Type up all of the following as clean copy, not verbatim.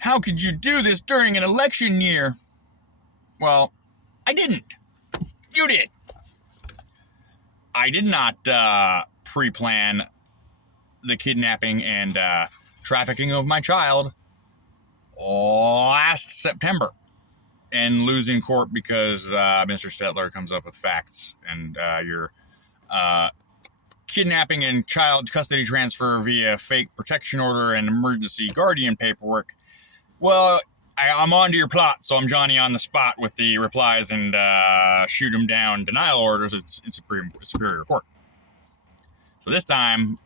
How could you do this during an election year? Well, I didn't. You did. I did not pre-plan the kidnapping and trafficking of my child last September and lose in court because Mr. Stetler comes up with facts and your kidnapping and child custody transfer via fake protection order and emergency guardian paperwork. Well, I'm on to your plot, so I'm Johnny on the spot with the replies and shoot him down denial orders in Superior Court. So this time,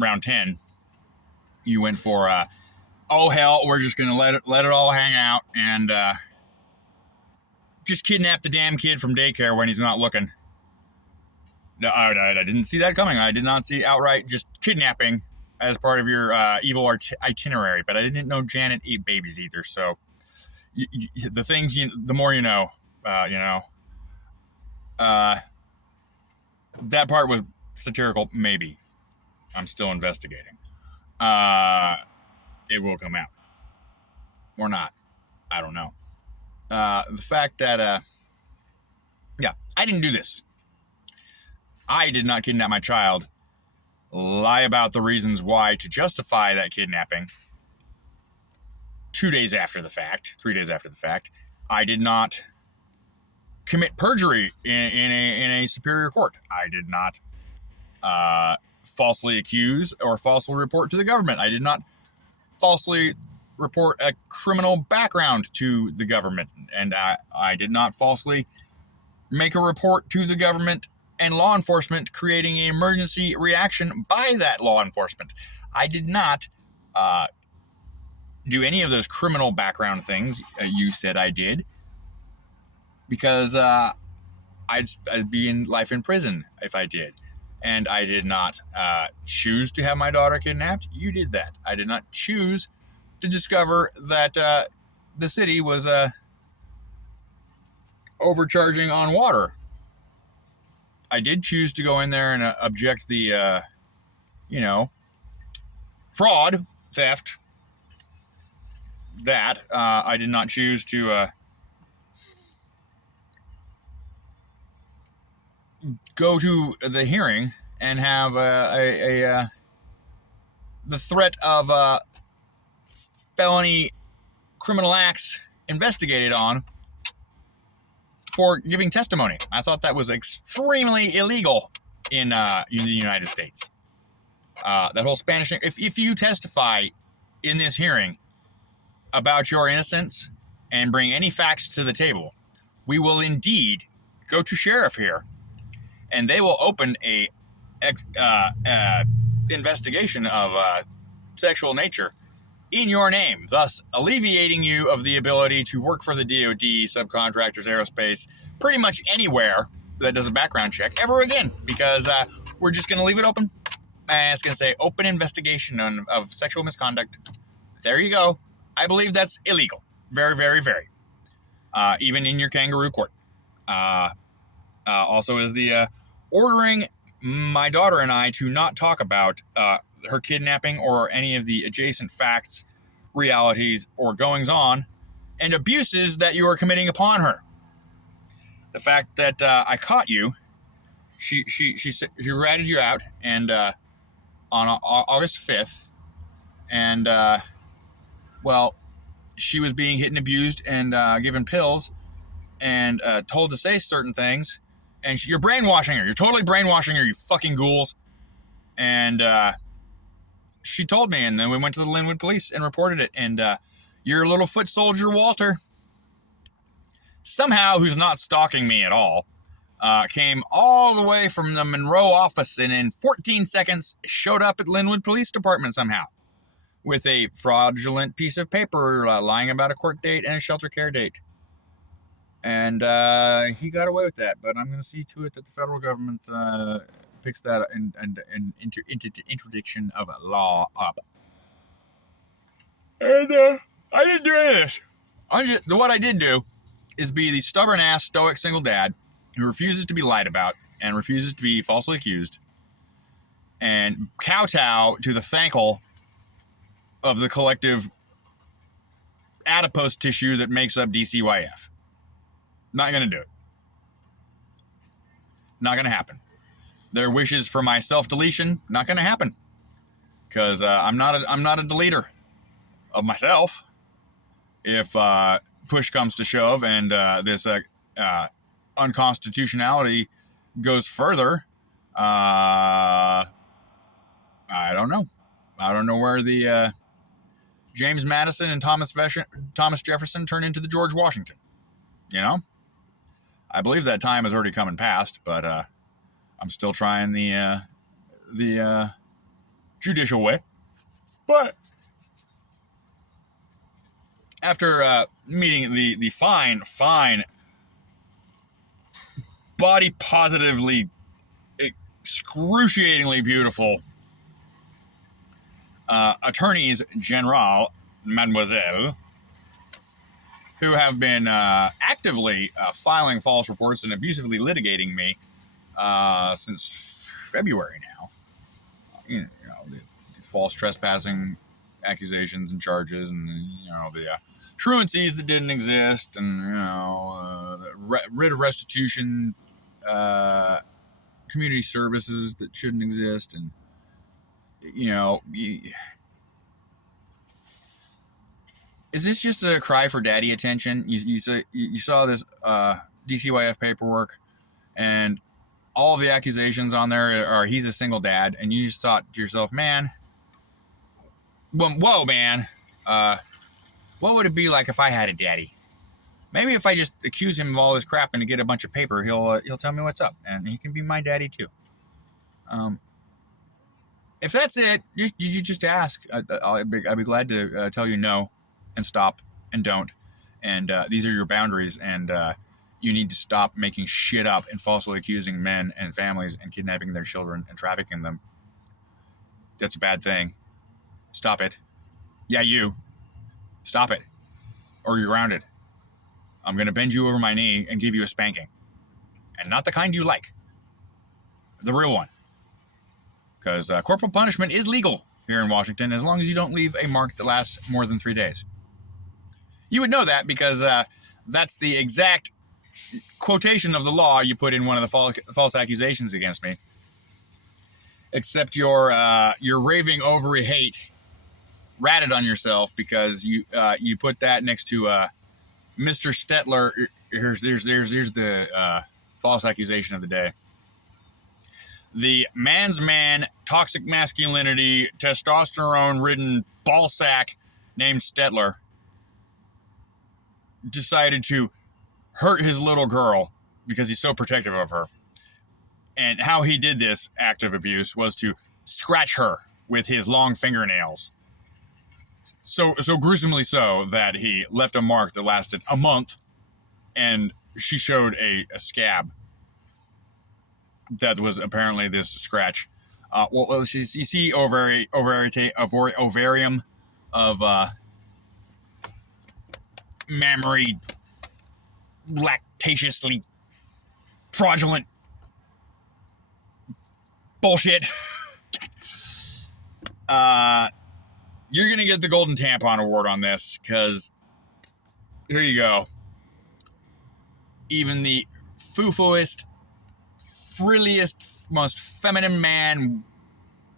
round 10, you went for, oh hell, we're just going to let it all hang out and just kidnap the damn kid from daycare when he's not looking. I didn't see that coming. I did not see outright just kidnapping as part of your evil itinerary, but I didn't know Janet ate babies either, so the things the more you know. That part was satirical, maybe. I'm still investigating. It will come out. Or not. I don't know. The fact that, I didn't do this. I did not kidnap my child, lie about the reasons why to justify that kidnapping 2 days after the fact, 3 days after the fact. I did not commit perjury in a superior court. I did not falsely accuse or falsely report to the government. I did not falsely report a criminal background to the government. And I did not falsely make a report to the government and law enforcement, creating an emergency reaction by that law enforcement. I did not do any of those criminal background things you said I did, because I'd be in life in prison if I did. And I did not choose to have my daughter kidnapped. You did that. I did not choose to discover that the city was overcharging on water. I did choose to go in there and object the, fraud, theft. That I did not choose to go to the hearing and have the threat of felony criminal acts investigated on for giving testimony. I thought that was extremely illegal in the United States. That whole Spanish thing. If you testify in this hearing about your innocence and bring any facts to the table, we will indeed go to sheriff here, and they will open a investigation of sexual nature in your name, thus alleviating you of the ability to work for the DoD, subcontractors, aerospace, pretty much anywhere that does a background check ever again, because we're just going to leave it open. And it's going to say open investigation of sexual misconduct. There you go. I believe that's illegal. Very, very, very. Even in your kangaroo court. Also is the ordering my daughter and I to not talk about her kidnapping or any of the adjacent facts, realities, or goings-on and abuses that you are committing upon her. The fact that I caught you, she ratted you out, and on August 5th, and she was being hit and abused and given pills and told to say certain things, and you're brainwashing her. You're totally brainwashing her, you fucking ghouls. And she told me, and then we went to the Linwood police and reported it. And your little foot soldier, Walter, somehow, who's not stalking me at all, came all the way from the Monroe office and in 14 seconds showed up at Linwood Police Department somehow with a fraudulent piece of paper lying about a court date and a shelter care date. And he got away with that, but I'm going to see to it that the federal government picks that and interdiction of law up. And I didn't do any of this. What I did do is be the stubborn-ass, stoic single dad who refuses to be lied about and refuses to be falsely accused and kowtow to the thankle of the collective adipose tissue that makes up DCYF. Not going to do it. Not going to happen. Their wishes for my self-deletion, not going to happen. Because I'm not a deleter of myself. If push comes to shove and this unconstitutionality goes further, I don't know. I don't know where the James Madison and Thomas Jefferson turn into the George Washington. You know? I believe that time has already come and passed, but I'm still trying the judicial way. But after meeting the fine, body positively, excruciatingly beautiful attorneys general, Mademoiselle, who have been actively filing false reports and abusively litigating me since February now. You know, the false trespassing accusations and charges, and the truancies that didn't exist, and writ of restitution, community services that shouldn't exist, and is this just a cry for daddy attention? You saw this DCYF paperwork, and all the accusations on there are he's a single dad, and you just thought to yourself, man, whoa, man, what would it be like if I had a daddy? Maybe if I just accuse him of all this crap and to get a bunch of paper, he'll tell me what's up, and he can be my daddy too. If that's it, you just ask. I'd be glad to tell you no, and stop, and don't. And these are your boundaries, and you need to stop making shit up and falsely accusing men and families and kidnapping their children and trafficking them. That's a bad thing. Stop it. Yeah, you. Stop it. Or you're grounded. I'm going to bend you over my knee and give you a spanking. And not the kind you like. The real one. Because corporal punishment is legal here in Washington as long as you don't leave a mark that lasts more than 3 days. You would know that because that's the exact quotation of the law you put in one of the false accusations against me. Except your raving ovary hate ratted on yourself because you put that next to Mr. Stetler. Here's the false accusation of the day. The man's man, toxic masculinity, testosterone-ridden ballsack named Stetler decided to hurt his little girl because he's so protective of her. And how he did this act of abuse was to scratch her with his long fingernails. So gruesomely so that he left a mark that lasted a month, and she showed a scab that was apparently this scratch. You see ovarium of mammary lactatiously fraudulent bullshit. You're gonna get the Golden Tampon Award on this, because here you go. Even the foo-fooest, frilliest, most feminine man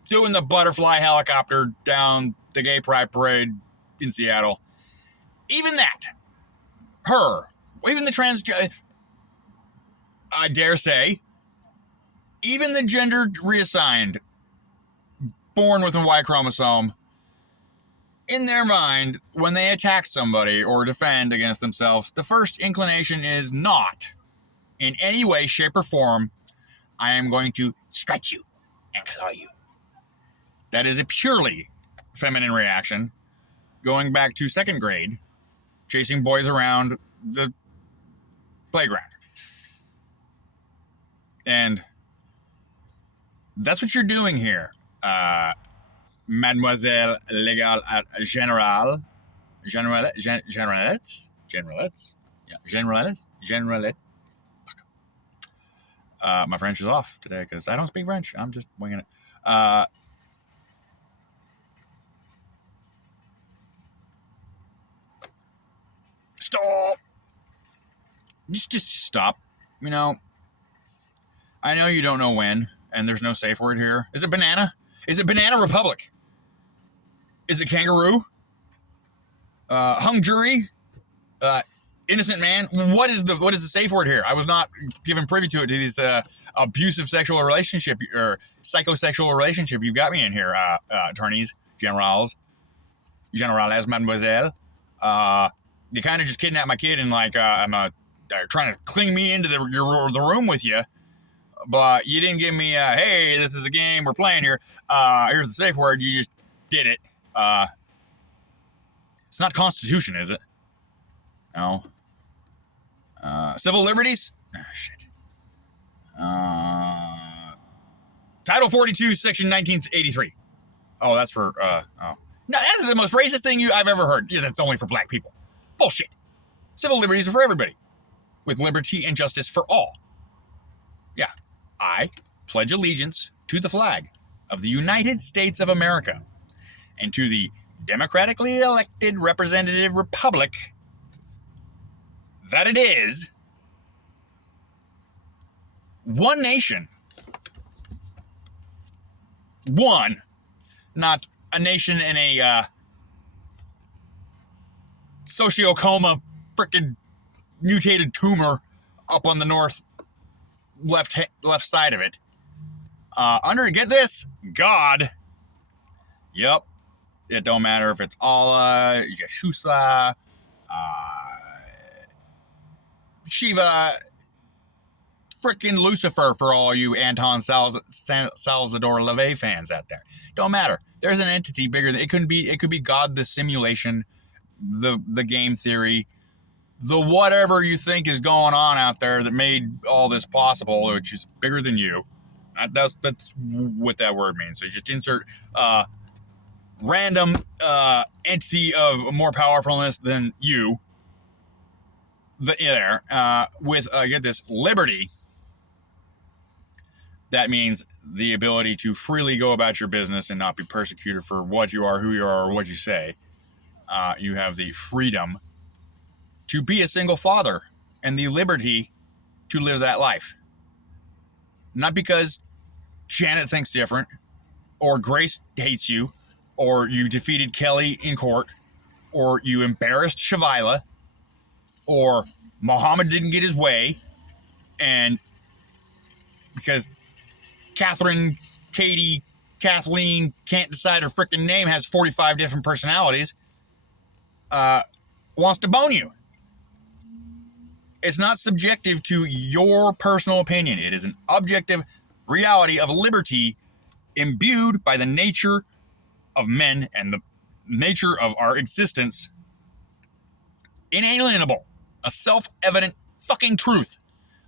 doing the butterfly helicopter down the gay pride parade in Seattle, even that, her, even the I dare say, even the gender reassigned, born with a Y chromosome, in their mind, when they attack somebody or defend against themselves, the first inclination is not, in any way, shape, or form, I am going to scratch you and claw you. That is a purely feminine reaction, going back to 2nd grade, chasing boys around the playground. And that's what you're doing here, Mademoiselle Legal Generale. Generalettes? Yeah, Generalette. My French is off today because I don't speak French. I'm just winging it. Just stop. You know, I know you don't know when, and there's no safe word here. Is it banana? Is it Banana Republic? Is it kangaroo? Hung jury? Innocent man? What is the safe word here? I was not given privy to these abusive sexual relationship or psychosexual relationship you got me in here, attorneys, generales, mademoiselle. You kind of just kidnapped my kid and I'm trying to cling me into the room with you, but you didn't give me hey, this is a game we're playing here. Here's the safe word. You just did it. It's not Constitution, is it? No. Civil liberties? Oh, shit. Title 42, Section 1983. Oh, that's for, oh. No, that's the most racist thing I've ever heard. Yeah, that's only for black people. Bullshit. Civil liberties are for everybody, with liberty and justice for all. Yeah. I pledge allegiance to the flag of the United States of America and to the democratically elected representative republic that it is, one nation. One, not a nation in a sociocoma frickin' mutated tumor up on the left side of it. Get this, God. Yep. It don't matter if it's Allah, Yeshua, Shiva, frickin' Lucifer for all you Anton Salvador LaVey fans out there. Don't matter. There's an entity bigger than it could be. It could be God, the simulation, the game theory, the whatever you think is going on out there that made all this possible, which is bigger than you. That's what that word means. So just insert random entity of more powerfulness than you. With get this, liberty. That means the ability to freely go about your business and not be persecuted for what you are, who you are, or what you say. You have the freedom to be a single father and the liberty to live that life. Not because Janet thinks different, or Grace hates you, or you defeated Kelly in court, or you embarrassed Shavila, or Muhammad didn't get his way, and because Catherine, Katie, Kathleen can't decide her freaking name, has 45 different personalities, wants to bone you. It's not subjective to your personal opinion. It is an objective reality of liberty imbued by the nature of men and the nature of our existence. Inalienable. A self-evident fucking truth.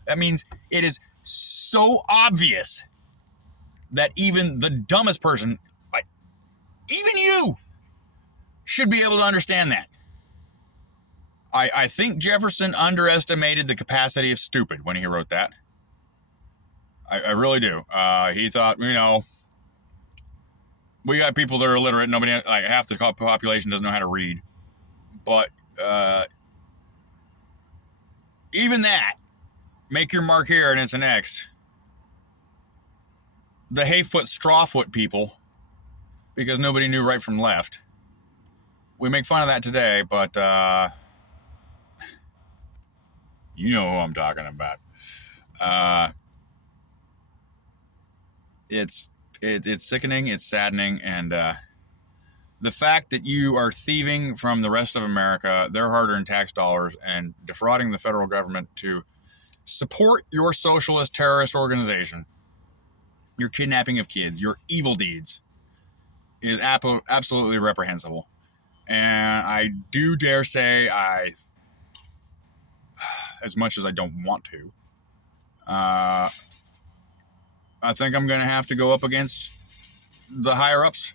That means it is so obvious that even the dumbest person, like even you, should be able to understand that. I think Jefferson underestimated the capacity of stupid when he wrote that. I really do. He thought, we got people that are illiterate. Nobody, like half the population doesn't know how to read. But even that, make your mark here and it's an X. The hayfoot, strawfoot people, because nobody knew right from left. We make fun of that today, but you know who I'm talking about. It's sickening, it's saddening, and the fact that you are thieving from the rest of America their hard-earned tax dollars and defrauding the federal government to support your socialist terrorist organization, your kidnapping of kids, your evil deeds, is absolutely reprehensible. And I do dare say as much as I don't want to, I think I'm going to have to go up against the higher-ups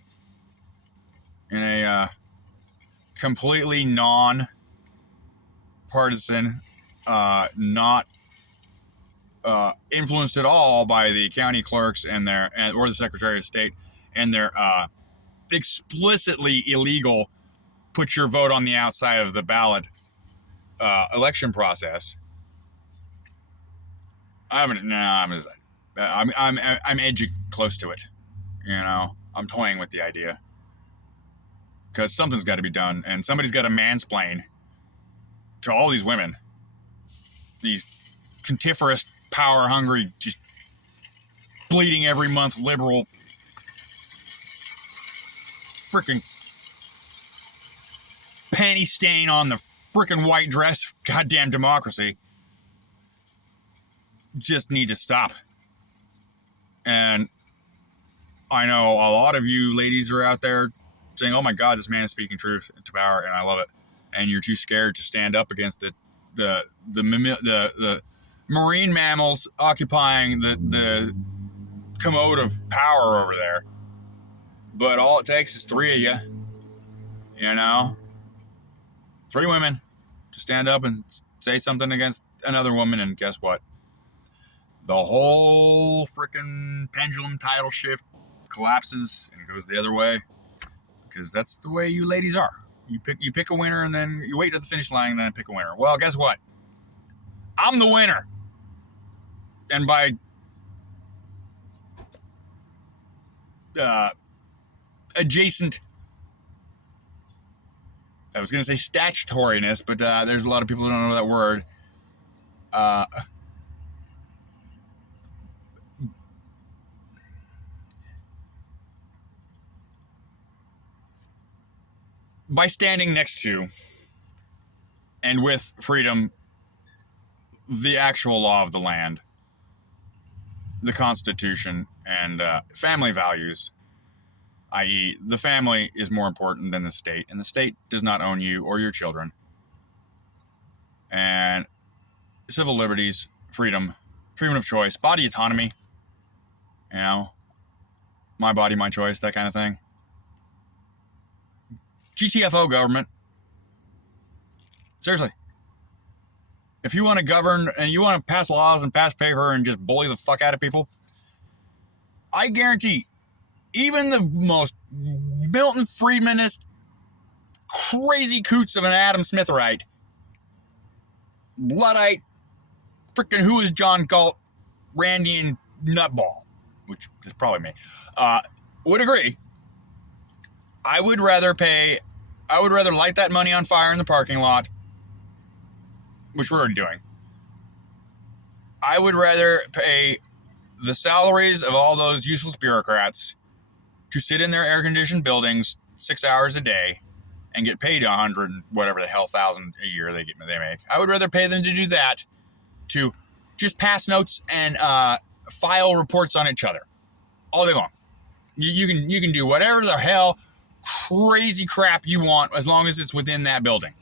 in a completely non-partisan, not influenced at all by the county clerks or the Secretary of State and their explicitly illegal put your vote on the outside of the ballot election process. I'm edgy close to it. I'm toying with the idea because something's got to be done, and somebody's got to mansplain to all these women, these cantiferous, power-hungry, just bleeding every month liberal, freaking panty stain on the freaking white dress, goddamn democracy. Just need to stop. And I know a lot of you ladies are out there saying, "Oh my God, this man is speaking truth to power," and I love it. And you're too scared to stand up against the marine mammals occupying the commode of power over there. But all it takes is 3 of you, 3 women to stand up and say something against another woman, and guess what? The whole freaking pendulum tidal shift collapses and goes the other way, because that's the way you ladies are. You pick a winner, and then you wait at the finish line and then pick a winner. Well, guess what? I'm the winner. And by adjacent, I was going to say statutoriness, but there's a lot of people who don't know that word. By standing next to and with freedom, the actual law of the land, the Constitution, and family values, i.e., the family is more important than the state, and the state does not own you or your children. And civil liberties, freedom of choice, body autonomy, my body, my choice, that kind of thing. GTFO government. Seriously. If you want to govern and you want to pass laws and pass paper and just bully the fuck out of people, I guarantee even the most Milton Friedmanist crazy coots of an Adam Smithite, Luddite, freaking who is John Galt, Randian nutball, which is probably me, would agree. I would rather light that money on fire in the parking lot, which we're already doing. I would rather pay the salaries of all those useless bureaucrats to sit in their air-conditioned buildings 6 hours a day and get paid 100 and whatever the hell thousand a year they make. I would rather pay them to do that, to just pass notes and file reports on each other all day long. You can do whatever the hell crazy crap you want as long as it's within that building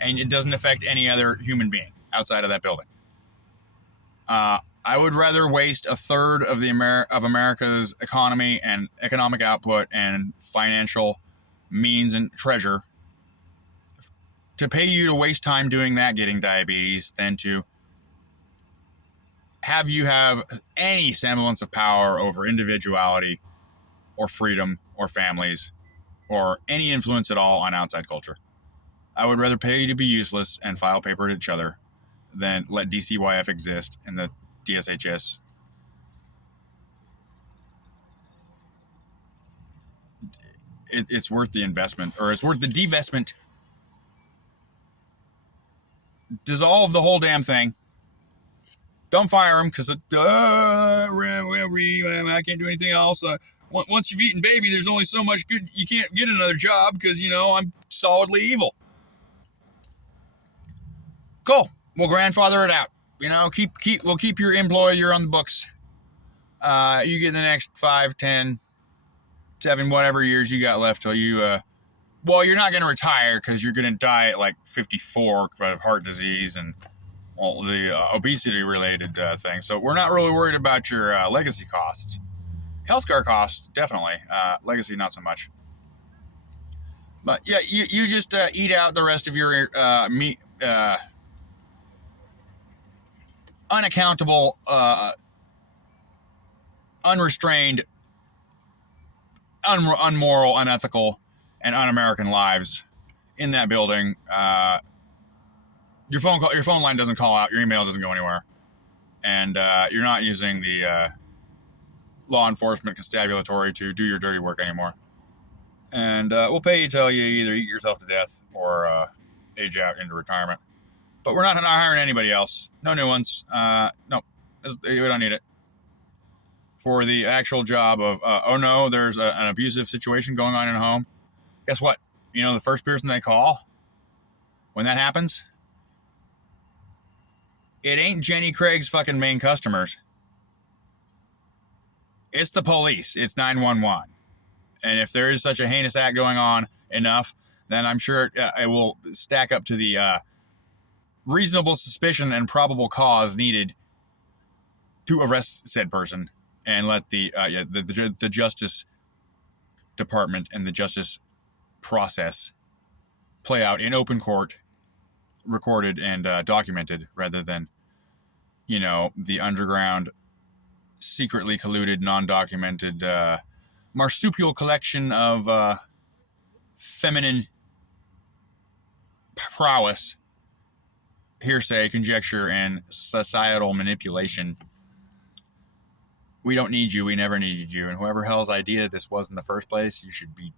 and it doesn't affect any other human being outside of that building. I would rather waste a third of America's economy and economic output and financial means and treasure to pay you to waste time doing that, getting diabetes, than to have you have any semblance of power over individuality or freedom or families or any influence at all on outside culture. I would rather pay you to be useless and file paper at each other than let DCYF exist in the DSHS. It's worth the investment, or it's worth the divestment. Dissolve the whole damn thing. Don't fire him because I can't do anything else. Once you've eaten baby, there's only so much good. You can't get another job because, I'm solidly evil. Cool. We'll grandfather it out. We'll keep your employer on the books. You get the next 5, 10, 7, whatever years you got left till you, you're not going to retire because you're going to die at like 54 of heart disease and all the obesity-related things. So we're not really worried about your legacy costs. Healthcare costs, definitely. Legacy, not so much. But yeah, you just eat out the rest of your unaccountable, unrestrained, unmoral, unethical, and un-American lives in that building. Your phone line doesn't call out. Your email doesn't go anywhere. and you're not using the law enforcement constabulary to do your dirty work anymore. And we'll pay you till you either eat yourself to death or age out into retirement. But we're not hiring anybody else. No new ones. No, we don't need it. For the actual job of, oh no, there's an abusive situation going on in a home. Guess what? You know, the first person they call when that happens, it ain't Jenny Craig's fucking main customers. It's the police. It's 911. And if there is such a heinous act going on enough, then I'm sure it will stack up to the reasonable suspicion and probable cause needed to arrest said person and let the Justice Department and the justice process play out in open court, recorded and documented, rather than, you know, the underground, secretly colluded, non-documented marsupial collection of feminine prowess, hearsay, conjecture, and societal manipulation. We don't need you. We never needed you. And whoever hell's idea this was in the first place, you should be,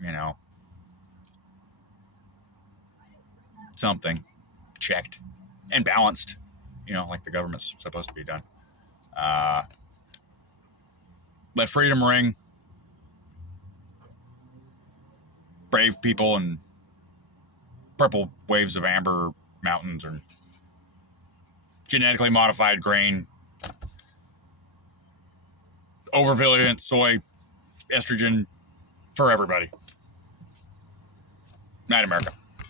you know, something checked and balanced, you know, like the government's supposed to be done. Let freedom ring. Brave people and purple waves of amber mountains and genetically modified grain, overvigilant soy, estrogen for everybody. Night, America.